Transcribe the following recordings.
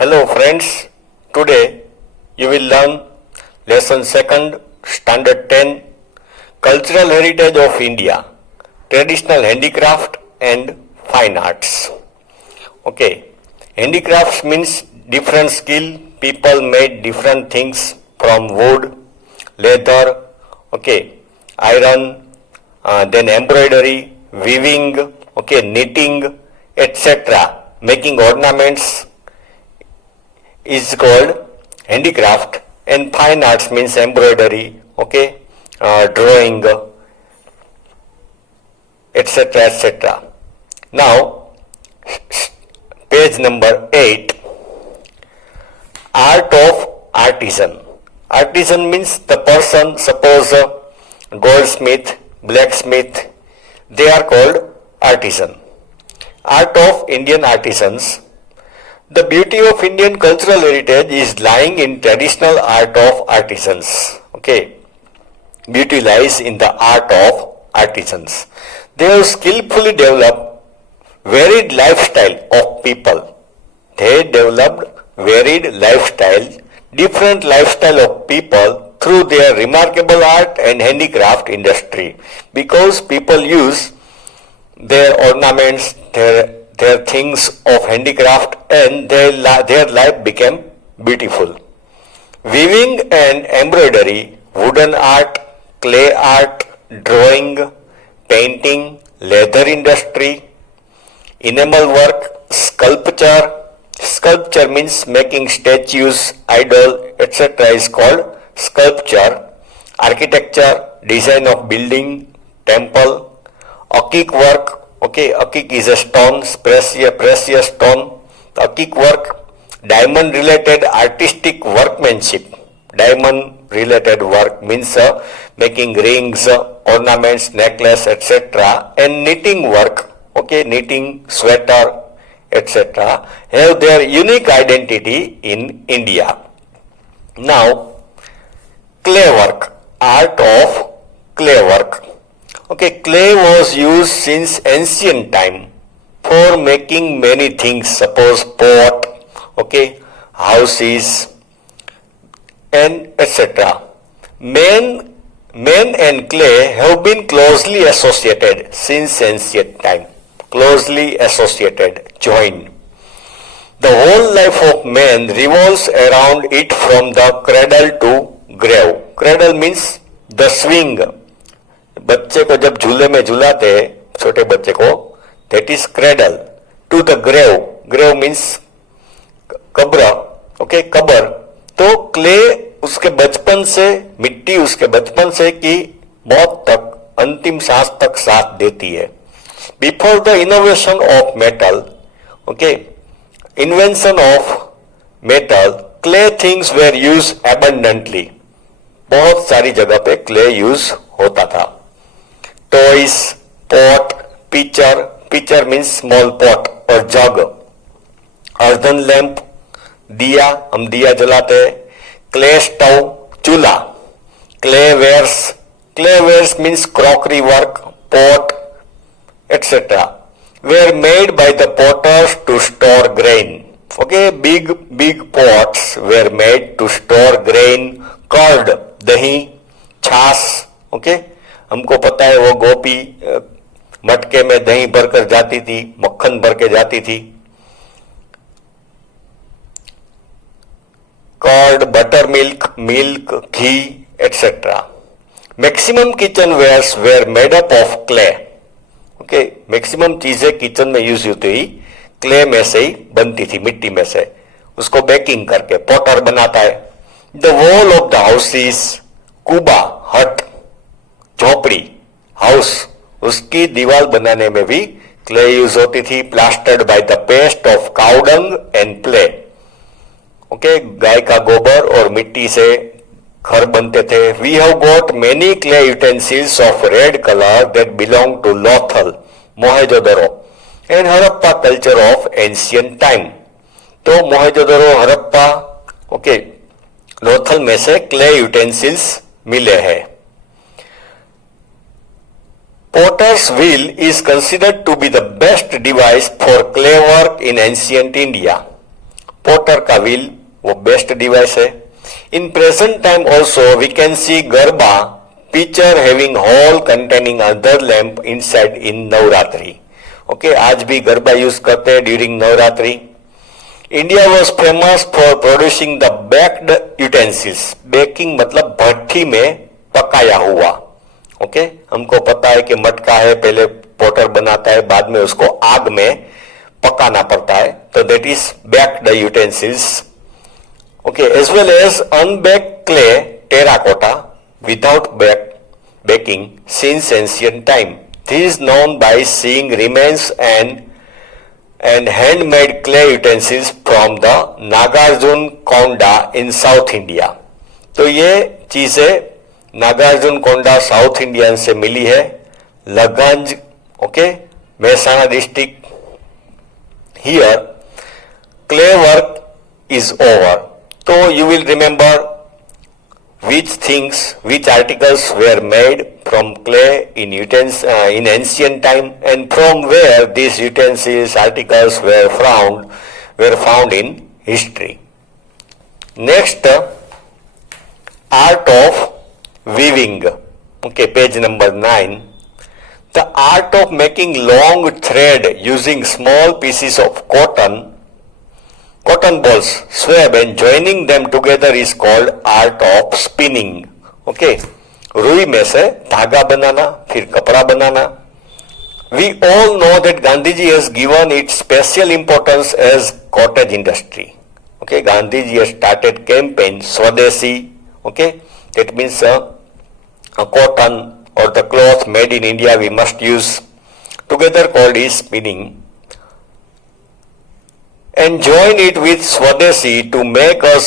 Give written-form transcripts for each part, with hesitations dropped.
Hello friends, today you will learn lesson 2nd, standard 10, cultural heritage of India, traditional handicraft and fine arts. Okay, handicrafts means different skill, people made different things from wood, leather, okay, iron, then embroidery, weaving, okay, knitting, etc. Making ornaments is called handicraft, and fine arts means embroidery, okay, drawing, etc. etc. Now, page number 8, art of artisan. Artisan means the person, suppose a goldsmith, blacksmith, they are called artisan. Art of Indian artisans. The beauty of Indian cultural heritage is lying in traditional art of artisans. Okay, beauty lies in the art of artisans. They have skillfully developed varied lifestyle of people. They developed varied lifestyle, different lifestyle of people through their remarkable art and handicraft industry, because people use their ornaments, their things of handicraft, and their life became beautiful. Weaving and embroidery, wooden art, clay art, drawing, painting, leather industry, enamel work, sculpture. Sculpture means making statues, idol, etc. is called sculpture. Architecture, design of building, temple, akik work. Okay, akik is a stone, precious stone. Akik work, diamond related artistic workmanship. Diamond related work means making rings, ornaments, necklace, etc. And knitting work, okay, knitting sweater, etc. have their unique identity in India. Now, clay work, art of clay work. Okay, clay was used since ancient time for making many things, suppose pot, okay, houses, and etc. Men and clay have been closely associated since ancient time, closely associated, joined. The whole life of man revolves around it from the cradle to grave. Cradle means the swing. बच्चे को जब झूले में झुलाते छोटे बच्चे को, that is cradle, to the grave. Grave means कब्र, okay, कब्र. तो क्ले उसके बचपन से, मिट्टी उसके बचपन से की मौत तक, अंतिम सांस तक साथ देती है. Before the innovation of metal, okay, invention of metal, clay things were used abundantly. बहुत सारी जगह पे क्ले यूज होता था. Toys, pot, pitcher means small pot और jug. Earthen lamp, दिया, हम दिया जलाते हैं. Clay stove, चूल्हा. Clay wares means crockery work, pot, etc. were made by the potters to store grain. Okay, big pots were made to store grain. Curd, दही, छाछ, okay, हमको पता है वो गोपी मटके में दही भरकर जाती थी, मक्खन भर के जाती थी. Curd, buttermilk, ghee, etc. Maximum kitchen wares were made up of clay. Okay, maximum चीजें किचन में यूज होती हुई क्ले में से ही बनती थी, मिट्टी में से. उसको बेकिंग करके पॉटर बनाता है. The wall of the house is Quba, हट, झोपड़ी, हाउस, उसकी दीवार बनाने में भी क्ले यूज होती थी. Plastered by the paste of cow dung and clay. Okay, गाय का गोबर और मिट्टी से घर बनते थे. We have got many clay utensils of red colour that belong to Lothal, Mohenjodaro, and Harappa culture of ancient time. तो मोहेंजोदड़ो, हड़प्पा, ओके, लोथल में से क्ले यूटेंसिल्स मिले हैं. Potter's wheel is considered to be the best device for clay work in ancient India. Potter का wheel वो best device है. In present time also we can see garba picture having hole containing other lamp inside in Navratri. Okay, आज भी garba use करते हैं during Navratri. India was famous for producing the baked utensils. Baking मतलब भट्ठी में पकाया हुआ. ओके, हमको पता है कि मटका है, पहले पोटर बनाता है, बाद में उसको आग में पकाना पड़ता है, तो that is baked utensils. Okay, as well as unbaked clay terracotta without baking since ancient time. This is known by seeing remains and handmade clay utensils from the Nagarjun Konda in South India. तो ये चीजें नागार्जुन कोंडा south Indian से मिली है. Langhnaj, okay, Mehsana district. Here clay work is over. तो you will remember which articles were made from clay in ancient time, and from where these utensils articles were found in history. Next, art of weaving. Okay, page number 9. The art of making long thread using small pieces of cotton balls, swab, and joining them together is called art of spinning. Okay, रुई में से धागा बनाना, फिर कपड़ा बनाना. We all know that Gandhiji has given it special importance as cottage industry. Okay, Gandhiji has started campaign Swadeshi. Okay, that means a cotton or the cloth made in India we must use. Together called is spinning. And join it with Swadeshi to make us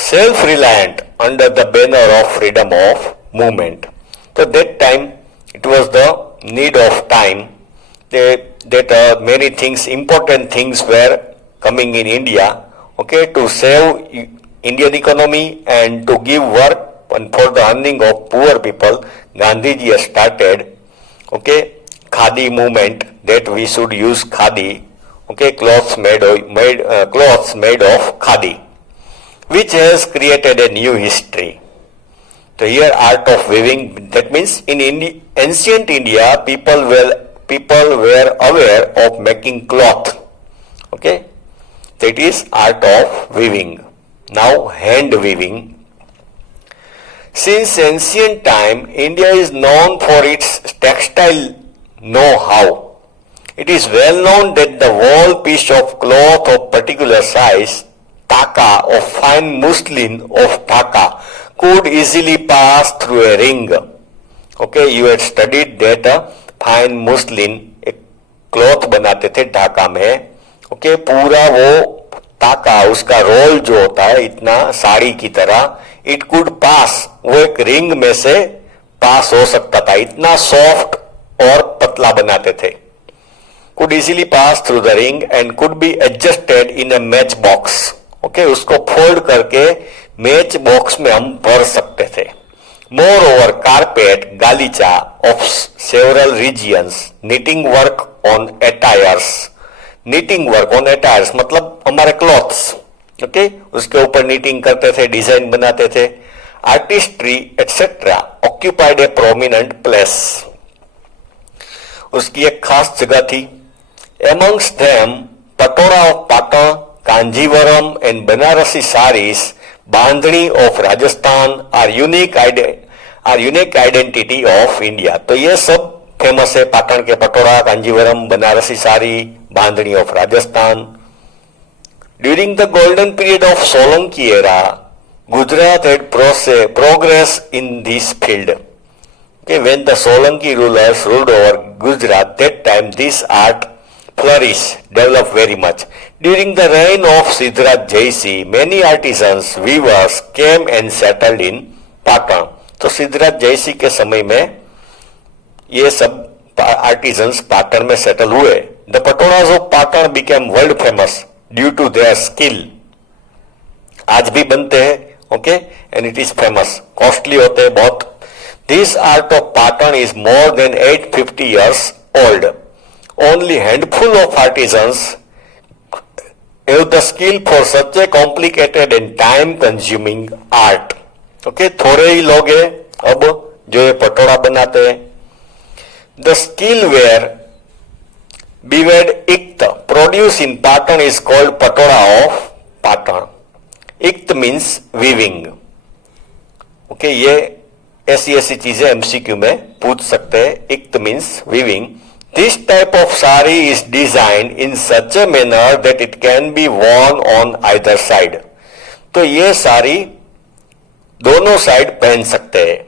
self-reliant under the banner of freedom of movement. So that time it was the need of time that many things, important things were coming in India, okay, to save Indian economy and to give work and for the earning of poor people. Gandhiji has started, okay, Khadi movement, that we should use Khadi. Okay, cloths made of khadi, which has created a new history. So here art of weaving, that means in ancient India people were aware of making cloth. Okay, that is art of weaving. Now hand weaving. Since ancient time India is known for its textile know-how. It is well known that the whole piece of cloth of particular size, taka, of fine muslin of Dhaka, could easily pass through a ring. Okay, you had studied that fine muslin, एक cloth बनाते थे ढाका में. Okay, पूरा वो ताका, उसका role जो होता है इतना साड़ी की तरह, it could pass, वो एक रिंग में से पास हो सकता था. इतना सॉफ्ट और पतला बनाते थे. could easily pass through the ring and could be adjusted in a match box. Okay, उसको फोल्ड करके मैच बॉक्स में हम भर सकते थे. Moreover, carpet, गालीचा of several regions, knitting work on attires. Knitting work on attires मतलब हमारे clothes. Okay, उसके ऊपर knitting करते थे, डिजाइन बनाते थे. Artistry etc. occupied a prominent place. उसकी एक खास जगह थी. Amongst them, Patora of Patan, Kanjivaram and Banarasi saris, Bandhani of Rajasthan are unique identity of India. तो ये सब फेमस है. पाटन के पटोरा, कांजीवरम, बनारसी साड़ी, बांधनी of Rajasthan. During the golden period of Solanki era, Gujarat had progress in this field. Okay, when the Solanki rulers ruled over Gujarat, that time this art flourished, developed very much. During the reign of Siddharth Jaisi, many artisans, weavers came and settled in Patan. तो Siddharaj JC के समय में ये सब artisans Patan में settle हुए. The पटोराज of Patan became world famous due to their skill. आज भी बनते हैं. Okay, and it is famous. Costly होते हैं बहुत. This art of Patan is more than 850 years old. Only handful of artisans have the skill for such a complicated and time consuming art. Okay, थोड़े ही लोग हैं अब जो ये पटोला बनाते हैं. The skill where beweed ikt produced in Patan is called patola of Patan. Ikt means weaving. Okay, ये ऐसी चीजें एमसीक्यू में पूछ सकते हैं. Ikat means weaving. This type of sari is design in such a manner that it can be worn on either side. तो ये साड़ी दोनों साइड पहन सकते हैं.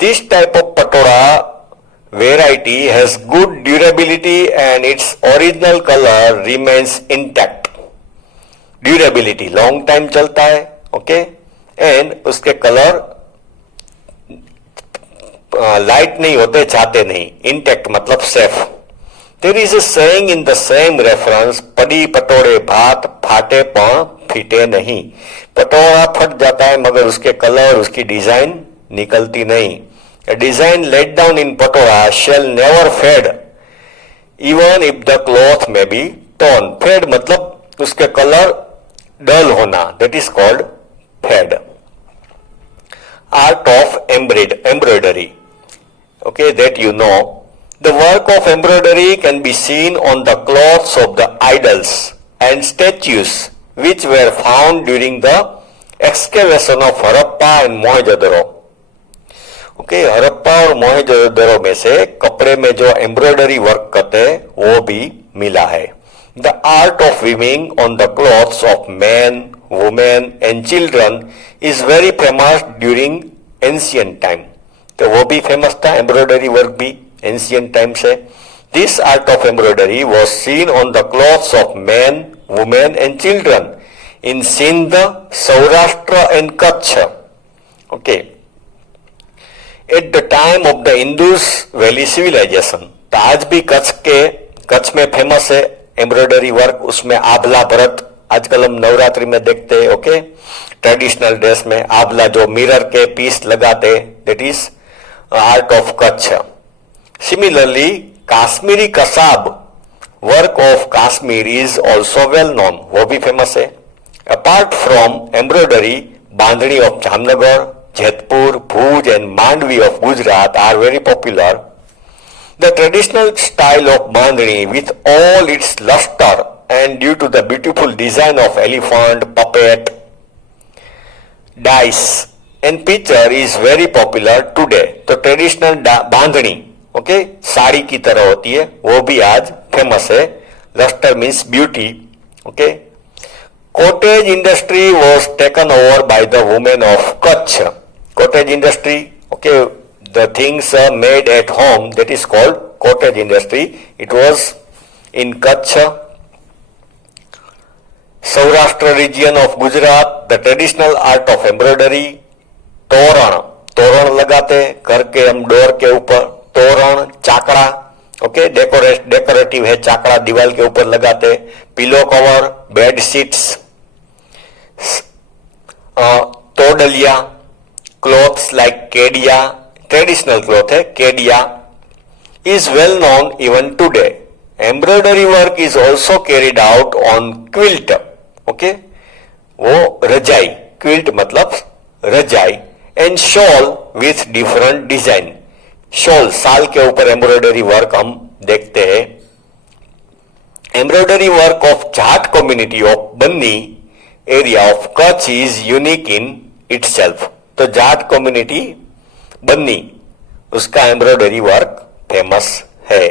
This type of Patola variety has good durability and its original colour remains intact. Durability long time चलता है. Okay, and उसके colour light नहीं होते, जाते नहीं. इंटेक्ट मतलब safe. There is a saying in the same reference, पड़ी पटोड़े भात फाटे पण फीटे नहीं. पटोड़ा फट जाता है मगर उसके कलर उसकी डिजाइन निकलती नहीं. A design laid down in patola shall never fade even if the cloth may be torn. Fade मतलब उसके कलर डल होना, that is called fade. Art of embroidery. Okay, that you know. The work of embroidery can be seen on the cloths of the idols and statues which were found during the excavation of Harappa and Mohenjo-daro. Okay, Harappa और मोहनजोदड़ो में से कपड़े में जो embroidery work करते हैं वो भी मिला है. The art of weaving on the clothes of men, women and children is very famous during ancient time. तो वो भी फेमस था, एम्ब्रॉयडरी वर्क भी एंशियंट टाइम से. This art of embroidery was seen on the clothes of men, women and children in Sindh, Saurashtra and Kutch. Okay. At the time of the Indus Valley Civilization. तो आज भी कच्छ में famous है embroidery work. उसमें आभला भरत आजकल हम नवरात्रि में देखते हैं. ओके, ट्रेडिशनल ड्रेस में आभला जो मिरर के पीस लगाते, that is art of Kutch. Similarly Kashmiri Kasab work of Kashmir is also well known. वो भी फेमस है. Apart from embroidery, bandhani of Jamnagar, Jodhpur, Bhuj and Mandvi of Gujarat are very popular. The traditional style of Bandhani with all its luster and due to the beautiful design of elephant, puppet, dice and picture is very popular today. तो traditional bandhani okay sari की तरह होती है, वो भी आज famous है. Lustre means beauty. Okay, cottage industry was taken over by the women of Kutch. Cottage industry, okay, the things made at home, that is called cottage industry. It was in Kutch, Saurashtra region of Gujarat. The traditional art of embroidery. तोरण लगाते घर के हम door के ऊपर. तोरण, चाकड़ा, okay, decorative है. चाकड़ा दीवार के ऊपर लगाते. पिलो कवर, बेड शीट्स, तोडलिया, clothes like kedia, traditional cloth है kedia, is well known even today. Embroidery work is also carried out on quilt. Okay, वो रजाई, quilt मतलब रजाई, and shawl with different design. shawl साल के ऊपर embroidery work हम देखते हैं. Embroidery work of Jat community of Banni area of Kutch is unique in itself. तो जाट कम्युनिटी बन्नी उसका एम्ब्रॉयडरी वर्क फेमस है.